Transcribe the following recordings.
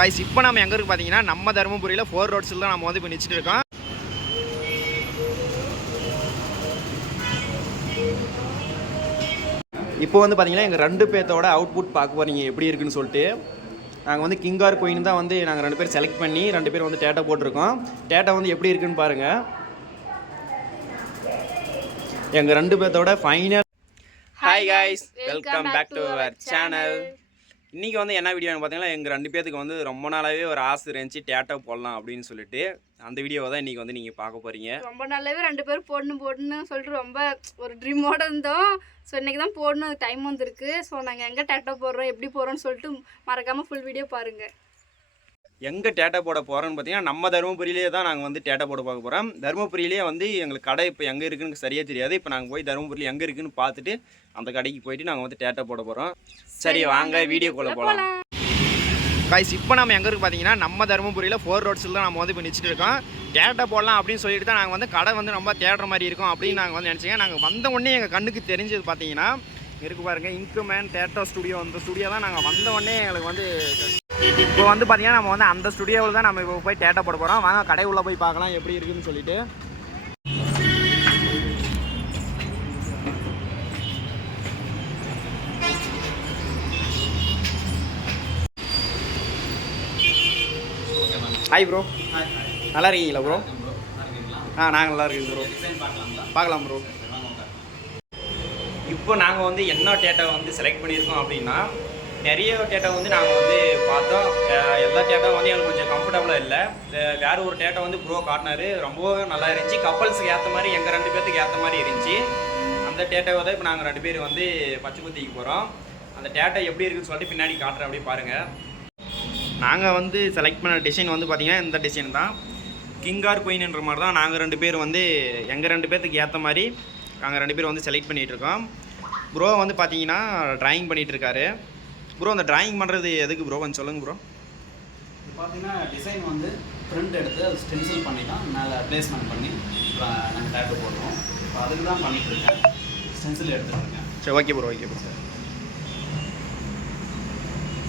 Guys இப்போ நம்ம எங்கே இருக்கு பார்த்தீங்கன்னா நம்ம தருமபுரியில் ஃபோர் ரோட்ஸில் தான் நம்ம வந்து இப்போ நிச்சிட்டு இருக்கோம். இப்போ வந்து பார்த்தீங்கன்னா எங்கள் ரெண்டு பேர்த்தோட அவுட்புட் பார்க்க போறீங்க எப்படி இருக்குன்னு சொல்லிட்டு. நாங்கள் வந்து கிங்கார் கோயின் தான் வந்து நாங்கள் ரெண்டு பேர் செலக்ட் பண்ணி ரெண்டு பேரும் வந்து டேட்டா போட்டிருக்கோம். டேட்டா வந்து எப்படி இருக்குன்னு பாருங்கள் எங்கள் ரெண்டு பேர்த்தோட final hi guys welcome back to our channel இன்றைக்கி வந்து என்ன வீடியோன்னு பார்த்தீங்கன்னா எங்கள் ரெண்டு பேத்துக்கு வந்து ரொம்ப நாளாகவே ஒரு ஆசை இருந்துச்சு டேட்டா போடலாம் அப்படின்னு சொல்லிட்டு. அந்த வீடியோவை தான் இன்றைக்கி வந்து நீங்கள் பார்க்க போகிறீங்க ரொம்ப நாளாகவே ரெண்டு பேரும் போடணும் போடணும்னு சொல்லிட்டு ரொம்ப ஒரு ட்ரீமோடு இருந்தோம். ஸோ இன்றைக்கி தான் போடணும் டைம் வந்திருக்கு. ஸோ நாங்கள் எங்கே டேட்டா போடுறோம் எப்படி போகிறோம்னு சொல்லிட்டு மறக்காமல் ஃபுல் வீடியோ பாருங்கள் எங்கே டேட்டா போட போகிறோன்னு பார்த்தீங்கன்னா நம்ம தருமபுரியிலே தான் நாங்கள் வந்து டேட்டா போட பார்க்க போகிறோம் தருமபுரியிலே வந்து எங்களுக்கு கடை இப்போ எங்கே இருக்குன்னு சரியாக தெரியாது. இப்போ நாங்கள் போய் தருமபுரியில் எங்கே இருக்குன்னு பார்த்துட்டு அந்த கடைக்கு போயிட்டு நாங்கள் வந்து டேட்டா போட போகிறோம் சரி வாங்க வீடியோக்குள்ளே போகலாம் காய்ஸ் இப்போ நம்ம எங்கே இருக்கு பார்த்தீங்கன்னா நம்ம தருமபுரியில் ஃபோர் ரோட்ஸில் தான் நம்ம வந்து இப்போ நிச்சிட்டு இருக்கோம். டேட்டா போடலாம் அப்படின்னு சொல்லிட்டு தான் நாங்கள் வந்து கடை வந்து ரொம்ப தேடுற மாதிரி இருக்கும் அப்படின்னு நாங்கள் வந்து நினச்சிங்க. நாங்கள் வந்த உடனே எங்கள் கண்ணுக்கு தெரிஞ்சது பார்த்தீங்கன்னா இருக்கு பாருங்க இங்கு மேன் தேட்டா ஸ்டுடியோ அந்த ஸ்டுடியோ தான் நாங்கள் வந்த உடனே எங்களுக்கு வந்து இப்போ வந்து பார்த்தீங்கன்னா நம்ம வந்து அந்த ஸ்டுடியோவில் தான் நம்ம இப்போ போய் டேட்டா போட போகிறோம் வாங்க கடை உள்ளே போய் பார்க்கலாம் எப்படி இருக்குன்னு சொல்லிட்டு. ஹாய் ப்ரோ நல்லா இருக்கீங்களா ப்ரோ ஆ நாங்கள் நல்லா இருக்கீங்க ப்ரோ பார்க்கலாம் ப்ரோ இப்போ நாங்கள் வந்து என்ன டேட்டா வந்து செலக்ட் பண்ணியிருக்கோம் அப்படின்னா நிறைய டேட்டா வந்து நாங்கள் வந்து பார்த்தோம். எல்லா டேட்டாவும் வந்து எங்களுக்கு கொஞ்சம் கம்ஃபர்டபுளாக இல்லை. வேறு வேற ஒரு டேட்டா வந்து ப்ரோ காட்டினாரு. ரொம்பவும் நல்லா இருந்துச்சு. கப்பல்ஸுக்கு ஏற்ற மாதிரி எங்கள் ரெண்டு பேர்த்துக்கு ஏற்ற மாதிரி இருந்துச்சு. அந்த டேட்டாவை தான் இப்போ நாங்கள் ரெண்டு பேர் வந்து பச்சை குத்திக்கு போகிறோம் அந்த டேட்டா எப்படி இருக்குன்னு சொல்லிட்டு பின்னாடி காட்டுறேன். அப்படியே பாருங்கள் நாங்கள் வந்து செலக்ட் பண்ண டிசைன் வந்து பார்த்திங்கன்னா இந்த டிசைன் தான். கிங்கார் குயின்ன்ற மாதிரி தான் நாங்கள் ரெண்டு பேர் வந்து எங்கள் ரெண்டு பேர்த்துக்கு ஏற்ற மாதிரி நாங்கள் ரெண்டு பேர் வந்து செலக்ட் பண்ணிகிட்ருக்கோம் ப்ரோ வந்து பார்த்தீங்கன்னா ட்ராயிங் பண்ணிகிட்ருக்காரு ப்ரோ அந்த ட்ராயிங் பண்ணுறது எதுக்கு ப்ரோ கொஞ்சம் சொல்லுங்கள் ப்ரோ இப்போ பார்த்தீங்கன்னா டிசைன் வந்து பிரிண்ட் எடுத்து அது ஸ்டென்சில் பண்ணி தான் மேலே ப்ளேஸ்மெண்ட் பண்ணி நாங்கள் டேட்டு போடுறோம். இப்போ அதுக்கு தான் பண்ணிட்டு இருக்கேன். ஸ்டென்சில் எடுத்துட்டு இருக்கேன். சரி okay bro okay bro sir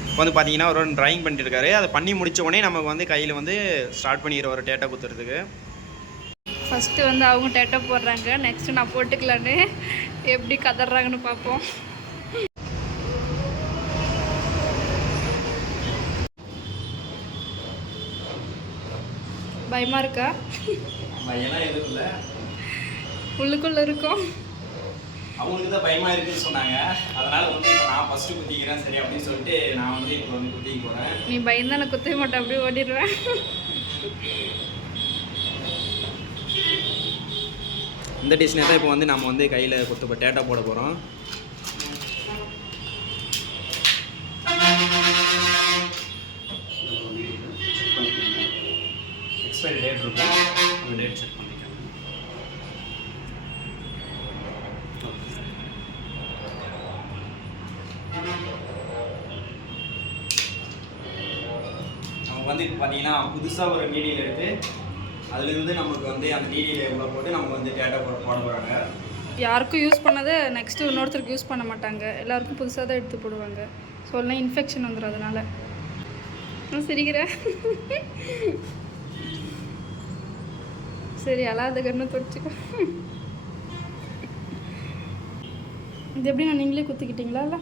இப்போ வந்து பார்த்தீங்கன்னா ஒரு ட்ராயிங் பண்ணிட்டு இருக்காரு. அதை பண்ணி முடிச்ச உடனே நமக்கு வந்து கையில் வந்து ஸ்டார்ட் பண்ணிடுற ஒரு டேட்டா குத்துறதுக்கு. ஃபஸ்ட்டு வந்து அவங்க டேட்டா போடுறாங்க. நெக்ஸ்ட்டு நான் போட்டுக்கலான்னு. எப்படி கதறாங்கன்னு பார்ப்போம். பயமாக இருக்கா? பையெல்லாம் எதுவும் இல்லை. உள்ளுக்குள்ளே இருக்கும். அவங்களுக்கு தான் பயமாக இருக்குன்னு சொன்னாங்க. அதனால் வந்து இப்போ நான் ஃபஸ்ட்டு குத்திக்கிறேன் சரி அப்படின்னு சொல்லிட்டு நான் வந்து இப்போ வந்து குத்திக்க போகிறேன் நீ பயந்தா நான் குத்தவே மாட்டேன் அப்படியே ஓடிடுவேன் இந்த டிசைனை தான் இப்போ வந்து நம்ம வந்து கையில் குத்த டேட்டா போட போகிறோம் டேட் செக் பண்ணிக்கோங்க நம்ம வந்து இப்போ பார்த்தீங்கன்னா புதுசாக ஒரு மீடியில் எடுத்து அதுலேருந்து நமக்கு வந்து அந்த மீடியில் எவ்வளோ போட்டு நமக்கு வந்து டேட்டா போட போட போகிறாங்க யாருக்கும் யூஸ் பண்ணதை நெக்ஸ்ட்டு இன்னொருத்தருக்கு யூஸ் பண்ண மாட்டாங்க. எல்லாருக்கும் புதுசாக தான் எடுத்து போடுவாங்க. ஸோ எல்லாம் இன்ஃபெக்ஷன் வந்துடும் அதனால். நான் சிரிக்கிறேன் சரி அழாத கண்ணு தொடச்சிக்கோ இது எப்படி நான் நீங்களே குத்திக்கிட்டீங்களா இல்லை?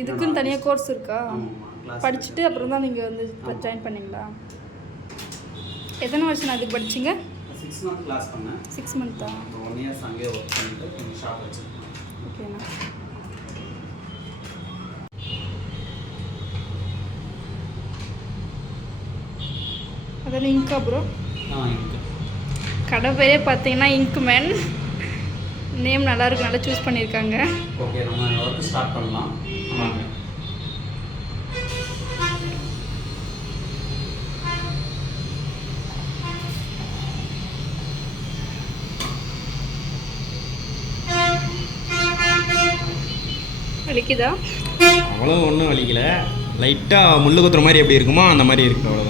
இதுக்குன்னு தனியாக கோர்ஸ் இருக்கா? படிச்சுட்டு அப்புறம் தான் நீங்கள் வந்து ஜாயின் பண்ணீங்களா? எத்தனை வருஷம் நான் இதுக்கு படிச்சீங்க? சிக்ஸ் மந்த் கிளாஸ் பண்ணேன். சிக்ஸ் மந்த்தா ஒன் இயர்ஸ் அங்கேயே ஒர்க் பண்ணிட்டு ஷாப் வச்சுருக்கேன். ஓகேண்ணா அதான் இங்க் அப்புறம் ஆ இருக்கு கடை பேரே பார்த்தீங்கன்னா இங்க் மேன் நேம் நல்லா இருக்கு நல்லா சூஸ் பண்ணியிருக்காங்க. ஓகே நம்ம ஒர்க் ஸ்டார்ட் பண்ணலாம். வாங்க வலிக்குதா? அவ்வளோ ஒன்றும் வலிக்கல. லைட்டாக முள்ளு குத்துற மாதிரி எப்படி இருக்குமோ அந்த மாதிரி இருக்கு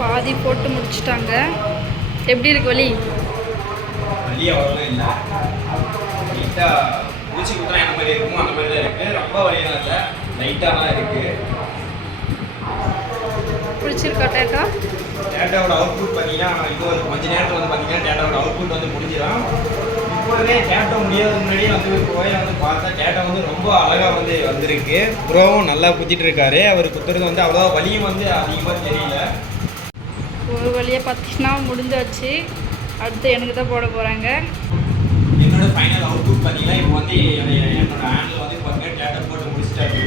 பாதி போட்டு முடிச்சிட்டாங்க எப்படி இருக்கு வலி? வலி அவ்வளோலாம் இல்லை. லைட்டாக பூச்சி குத்துனா என்ன மாதிரி இருக்குமோ அந்த மாதிரி தான் இருக்குது ரொம்ப வலியெல்லாம் இல்லை. லைட்டாக தான் இருக்குது பிடிச்சிருக்கா டேட்டா? டேட்டாவோட அவுட்புட் பார்த்தீங்கன்னா இப்போ ஒரு கொஞ்ச நேரத்தில் வந்து பார்த்தீங்கன்னா டேட்டாவோட அவுட்புட் வந்து முடிஞ்சிடும். இப்போவே டேட்டா முடியாத முன்னாடியே வந்து போய் வந்து பார்த்தா டேட்டா வந்து ரொம்ப அழகாக வந்து வந்திருக்கு. ப்ரோவும் நல்லா குத்திட்டு இருக்காரு. அவர் குத்துறது வந்து அவ்வளோ வலியும் வந்து அதிகமாக தெரியல. வழியாக பார்த்தீங்கன்னா முடிஞ்சாச்சு. அடுத்து எனக்கு தான் போட போகிறாங்க என்னோட ஃபைனல் அவுட்புட் பார்த்தீங்கன்னா இப்போ வந்து என்னோட- என்னோட வந்து பார்த்தீங்கன்னா டேட்டா போட்டு முடிச்சிட்டாரு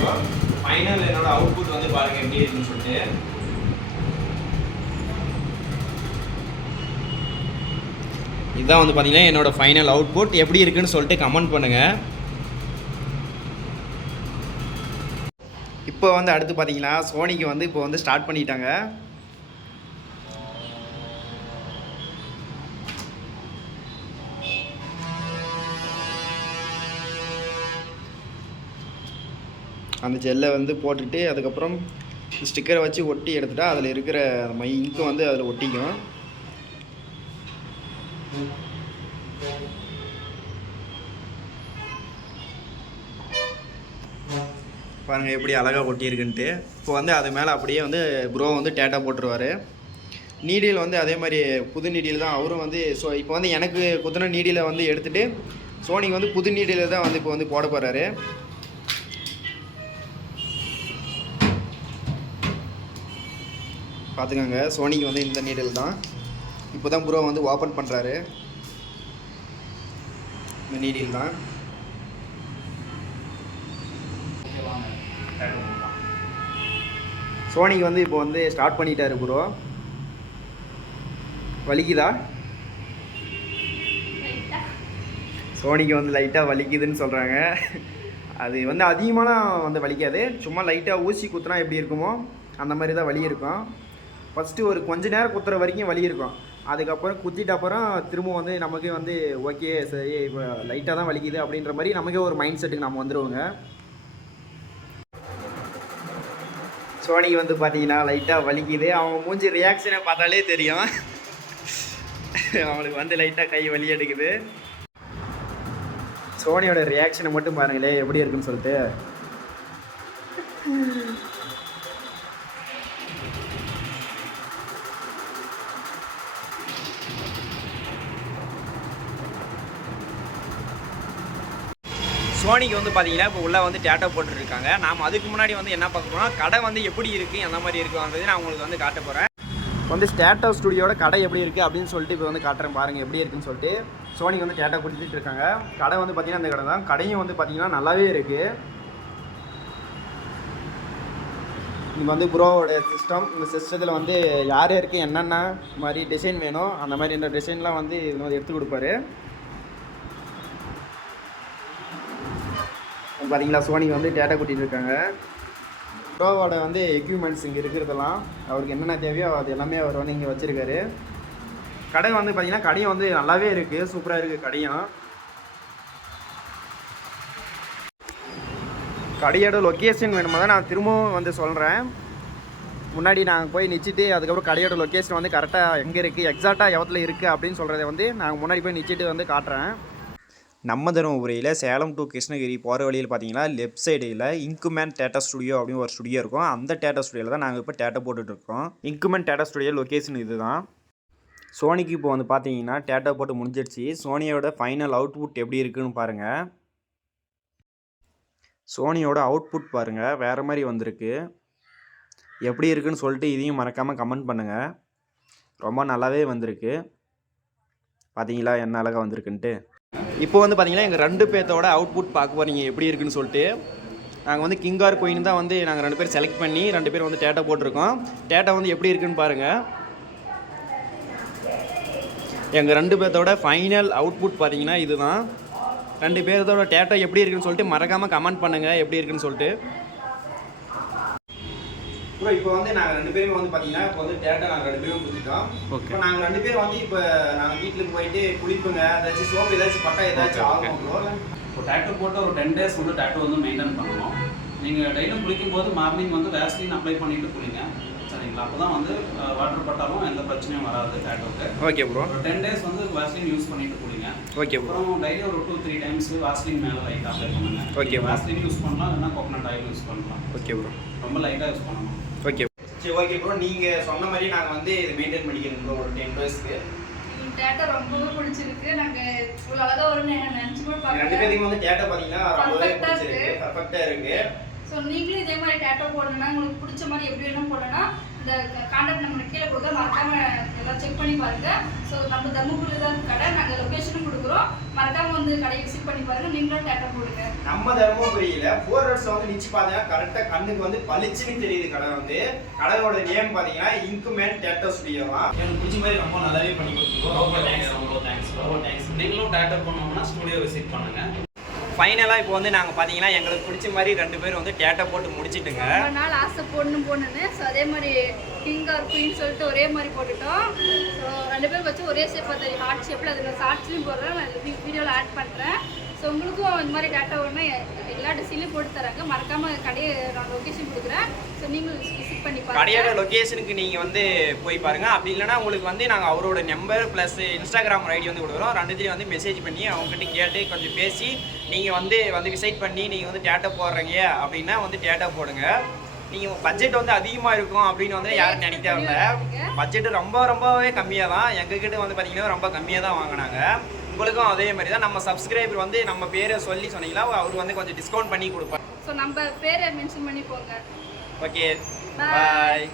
ஃபைனல் என்னோட அவுட்புட் வந்து பாருங்க எப்படி இருக்குன்னு சொல்லிட்டு. இதுதான் வந்து பார்த்தீங்கன்னா என்னோட ஃபைனல் அவுட்புட் எப்படி இருக்குன்னு சொல்லிட்டு கமெண்ட் பண்ணுங்கள் இப்போ வந்து அடுத்து பார்த்தீங்கன்னா சோனிக்கு வந்து இப்போ வந்து ஸ்டார்ட் பண்ணிட்டாங்க. அந்த ஜெல்லை வந்து போட்டுட்டு அதுக்கப்புறம் ஸ்டிக்கரை வச்சு ஒட்டி எடுத்துட்டா அதில் இருக்கிற மை இங்கு வந்து அதில் ஒட்டிக்கும். பாருங்கள் எப்படி அழகாக ஒட்டியிருக்குன்ட்டு. இப்போ வந்து அது மேலே அப்படியே வந்து ப்ரோ வந்து டேட்டா போட்டுருவார். நீடியில் வந்து அதே மாதிரி புது நீடியில் தான். அவரும் வந்து ஸோ இப்போ வந்து எனக்கு குத்தின நீடியில் வந்து எடுத்துகிட்டு சோனிக்கு வந்து புது நீடியில் தான் வந்து இப்போ வந்து போட போகிறாரு பார்த்துக்கோங்க. சோனிக்கு வந்து இந்த நீடில் தான். இப்போ தான் ப்ரோ வந்து ஓப்பன் பண்ணுறாரு இந்த நீடில் தான். சோனிக்கு வந்து இப்போ வந்து ஸ்டார்ட் பண்ணிட்டாரு ப்ரோ வலிக்குதா? சோனிக்கு வந்து லைட்டாக வலிக்குதுன்னு சொல்கிறாங்க அது வந்து அதிகமாலாம் வந்து வலிக்காது. சும்மா லைட்டாக ஊசி குத்துனா எப்படி இருக்குமோ அந்த மாதிரி தான் வலி இருக்கும். ஃபஸ்ட்டு ஒரு கொஞ்ச நேரம் குத்துற வரைக்கும் வலி இருக்கும். அதுக்கப்புறம் குத்திட்ட அப்புறம் திரும்ப வந்து நமக்கே வந்து ஓகே சரி இப்போ லைட்டாக தான் வலிக்குது அப்படின்ற மாதிரி நமக்கே ஒரு மைண்ட் செட்டுக்கு நம்ம வந்துடுவோங்க சோனிக்கு வந்து பார்த்தீங்கன்னா லைட்டாக வலிக்குது. அவன் மூஞ்சி ரியாக்ஷனை பார்த்தாலே தெரியும். அவனுக்கு வந்து லைட்டாக கை வலி எடுக்குது. சோனியோட ரியாக்ஷனை மட்டும் பாருங்களேன் எப்படி இருக்குன்னு சொல்லிட்டு. சோனிக்கு வந்து பார்த்தீங்கன்னா இப்போ உள்ளே வந்து டேட்டா போட்டுருக்காங்க. நாம் அதுக்கு முன்னாடி வந்து என்ன பார்க்க போறோம்னா கடை வந்து எப்படி இருக்குது எந்த மாதிரி இருக்குன்றது நான் உங்களுக்கு வந்து காட்ட போகிறேன் வந்து ஸ்டேட்டா ஸ்டுடியோட கடை எப்படி இருக்குது அப்படின்னு சொல்லிட்டு இப்போ வந்து காட்டுறேன் பாருங்கள் எப்படி இருக்குன்னு சொல்லிட்டு. சோனிக்கு வந்து டேட்டா கொடுத்துட்டு இருக்காங்க. கடை வந்து பார்த்தீங்கன்னா அந்த கடை தான். கடையும் வந்து பார்த்தீங்கன்னா நல்லாவே இருக்குது இங்கே வந்து ப்ரோவோட சிஸ்டம் இந்த சிஸ்டத்தில் வந்து யார் யாருக்கு என்னென்ன மாதிரி டிசைன் வேணும் அந்த மாதிரி இந்த டிசைன்லாம் வந்து இது வந்து எடுத்து கொடுப்பாரு. பார்த்தீங்களா சோனி வந்து டேட்டா கூட்டிகிட்டு இருக்காங்க. ப்ரோவோட வந்து எக்யூப்மெண்ட்ஸ் இங்கே இருக்கிறதெல்லாம் அவருக்கு என்னென்ன தேவையோ அது எல்லாமே அவர் வந்து இங்கே வச்சுருக்காரு. கடை வந்து பார்த்தீங்கன்னா கடையும் வந்து நல்லாவே இருக்குது சூப்பராக இருக்குது கடையும் கடையோட லொக்கேஷன் வேணுமா தான் நான் திரும்பவும் வந்து சொல்கிறேன் முன்னாடி நாங்கள் போய் நிச்சிட்டு அதுக்கப்புறம் கடையோட லொக்கேஷன் வந்து கரெக்டாக எங்கே இருக்குது எக்ஸாக்டாக எவத்தில் இருக்குது அப்படின்னு சொல்கிறத வந்து நாங்கள் முன்னாடி போய் நிச்சிட்டு வந்து காட்டுறேன். நம்ம தருமபுரியில் சேலம் டு கிருஷ்ணகிரி போகிற வழியில் பார்த்தீங்கன்னா லெஃப்ட் சைடில் இன்குமேன் டேட்டா ஸ்டுடியோ அப்படின்னு ஒரு ஸ்டுடியோ இருக்கும். அந்த டேட்டா ஸ்டுடியோவில் தான் நாங்கள் இப்போ டேட்டா போட்டுட்ருக்கோம் இன்குமேன் டேட்டா ஸ்டுடியோ லொக்கேஷன் இதுதான். சோனிக்கு இப்போ வந்து பார்த்தீங்கன்னா டேட்டா போட்டு முடிஞ்சிடுச்சு. சோனியோட ஃபைனல் அவுட்புட் எப்படி இருக்குன்னு பாருங்கள் சோனியோட அவுட்புட் பாருங்கள் வேறு மாதிரி வந்திருக்கு. எப்படி இருக்குன்னு சொல்லிட்டு இதையும் மறக்காமல் கமெண்ட் பண்ணுங்கள் ரொம்ப நல்லாவே வந்திருக்கு. பார்த்தீங்களா? என்ன அழகாக வந்திருக்குன்ட்டு. இப்போ வந்து பார்த்தீங்கன்னா எங்கள் ரெண்டு பேர்த்தோட அவுட்புட் பார்க்க போகிறீங்க எப்படி இருக்குன்னு சொல்லிட்டு. நாங்கள் வந்து கிங்கார் கோயின் தான் வந்து நாங்கள் ரெண்டு பேர் செலக்ட் பண்ணி ரெண்டு பேரும் வந்து டேட்டா போட்டிருக்கோம். டேட்டா வந்து எப்படி இருக்குன்னு பாருங்கள் எங்கள் ரெண்டு பேர்த்தோட ஃபைனல் அவுட்புட் பார்த்தீங்கன்னா இதுதான். ரெண்டு பேர்த்தோட டேட்டா எப்படி இருக்குன்னு சொல்லிட்டு மறக்காமல் கமெண்ட் பண்ணுங்கள் எப்படி இருக்குன்னு சொல்லிட்டு. ப்ரோ இப்போ வந்து நாங்கள் ரெண்டு பேரும் வந்து பார்த்தீங்கன்னா இப்போ வந்து டேட்டா நாங்கள் ரெண்டு பேரும் Okay. இப்போ நாங்கள் ரெண்டு பேரும் வந்து இப்போ நாங்கள் வீட்டுக்கு போயிட்டு குளிப்புங்க ஏதாச்சும் சோப்பு ஏதாச்சும் பட்டா ஏதாச்சும். ஆகும் ப்ரோ இப்போ டேட்டூ போட்டு ஒரு டென் டேஸ் வந்து டேட்டூ வந்து மெயின்டைன் பண்ணணும். நீங்கள் டெய்லியும் குளிக்கும் போது மார்னிங் வந்து வேஸ்லின் அப்ளை பண்ணிட்டு குளிங்க. சரிங்களா? அப்போ தான் வந்து வாட்டர் பட்டாலும் எந்த பிரச்சனையும் வராது டேட்டோக்கு ஓகே ப்ரோ டென் டேஸ் வந்து வாஸ்லின் யூஸ் பண்ணிட்டு குடிங்க ஓகே ப்ரோ அப்புறம் டெய்லி ஒரு டூ த்ரீ டைம்ஸ் வாஸ்லின் மேலே லைட்டாக அப்ளை பண்ணுங்க. Bro. வாஸ்லின் யூஸ் பண்ணலாம் இல்லைன்னா கோகனட் ஆயில் யூஸ் பண்ணலாம். ஓகே ப்ரோ ரொம்ப லைட்டாக யூஸ் பண்ணணும். ஓகே சரி ஓகே ப்ரோ நீங்கள் சொன்ன மாதிரி நாங்கள் வந்து இது மெயின்டைன் பண்ணிக்கணும் ப்ரோ ஒரு டென் டேஸ்க்கு டேட்டா ரொம்பவே பிடிச்சிருக்கு. நாங்கள் இவ்வளோ அழகாக வரும்னு நினச்சி கூட ரெண்டு பார்க்கல பேருக்கு வந்து டேட்டா பார்த்தீங்கன்னா ரொம்பவே பிடிச்சிருக்கு. இருக்கு. பர்ஃபெக்டாக இருக்கு. ஸோ நீங்களும் இதே மாதிரி டேட்டோ போடணும்னா உங்களுக்கு பிடிச்ச மாதிரி எப்படி வேணும் போடணும்னா இந்த கான்டாக்ட் நம்பர் கீழே கொடுக்க மறக்காம எல்லாம் செக் பண்ணி பாருங்க. ஸோ நம்ம தர்மபுரி தான் கடை நாங்கள் லொக்கேஷனும் கொடுக்குறோம். மறக்காம வந்து கடையை விசிட் பண்ணி பாருங்க. நீங்களும் டேட்டோ போடுங்க. நம்ம தருமபுரியில ஃபோர் ஹவர்ஸ் வந்து நிச்சு பார்த்தீங்கன்னா கரெக்டாக கண்ணுக்கு வந்து பளிச்சுன்னு தெரியுது கடை வந்து. கடையோட நேம் பார்த்தீங்கன்னா இன்குமேன் டேட்டோ ஸ்டுடியோ தான். எனக்கு பிடிச்ச மாதிரி ரொம்ப நல்லாவே பண்ணி கொடுத்துருக்கோம் ரொம்ப தேங்க்ஸ் ரொம்ப தேங்க்ஸ் ரொம்ப தேங்க்ஸ் நீங்களும் டேட்டோ பண்ணோம்னா ஸ்டுடியோ விசிட் பண்ணுங்க. ஃபைனலாக இப்போ வந்து நாங்கள் பார்த்தீங்கன்னா எங்களுக்கு பிடிச்ச மாதிரி ரெண்டு பேரும் வந்து டேட்டா போட்டு முடிச்சிட்டுங்க. ரொம்ப நாள் ஆசை போடணும் போடணுன்னு ஸோ அதே மாதிரி கிங் ஆர் குயின் சொல்லிட்டு ஒரே மாதிரி போட்டுட்டோம். ஸோ ரெண்டு பேரும் வச்சு ஒரே ஷேப் அது ஹார்ட் ஷேப்பில் அது நான் ஷார்ட்ஸ்லையும் போடுறேன். நான் வீடியோவில் ஆட் பண்ணுறேன் ஸோ உங்களுக்கும் இந்த மாதிரி டேட்டா எ- எல்லா டிசைன்லையும் போட்டு தராங்க. மறக்காமல் கடையை நான் லொக்கேஷன் கொடுக்குறேன். ஸோ நீங்களும் விசிட் பண்ணி கடையோட பாருங்க லொகேஷனுக்கு நீங்கள் வந்து போய் பாருங்க. அப்படி இல்லைன்னா உங்களுக்கு வந்து நாங்கள் அவரோட நம்பர் ப்ளஸ் இன்ஸ்டாகிராம் ஐடி வந்து கொடுக்குறோம். ரெண்டுத்தையும் வந்து மெசேஜ் பண்ணி அவங்ககிட்ட கேட்டு கொஞ்சம் பேசி நீங்கள் வந்து வந்து விசிட் பண்ணி நீங்கள் வந்து டேட்டா போடுறீங்க அப்படின்னா வந்து டேட்டா போடுங்க. நீங்கள் பட்ஜெட் வந்து அதிகமாக இருக்கும் அப்படின்னு வந்து யாரும் நினைக்க தேவையில்ல பட்ஜெட் ரொம்ப ரொம்பவே கம்மியாக தான் எங்ககிட்ட வந்து பார்த்தீங்கன்னா ரொம்ப கம்மியாக தான் வாங்கினாங்க. உங்களுக்கும் அதே மாதிரி தான் நம்ம சப்ஸ்கிரைபர் வந்து நம்ம பேரை சொல்லி சொன்னீங்களா அவர் வந்து கொஞ்சம் டிஸ்கவுண்ட் பண்ணி கொடுப்பார். ஸோ நம்ம பேரை மென்ஷன் பண்ணி போங்க ஓகே. பாய்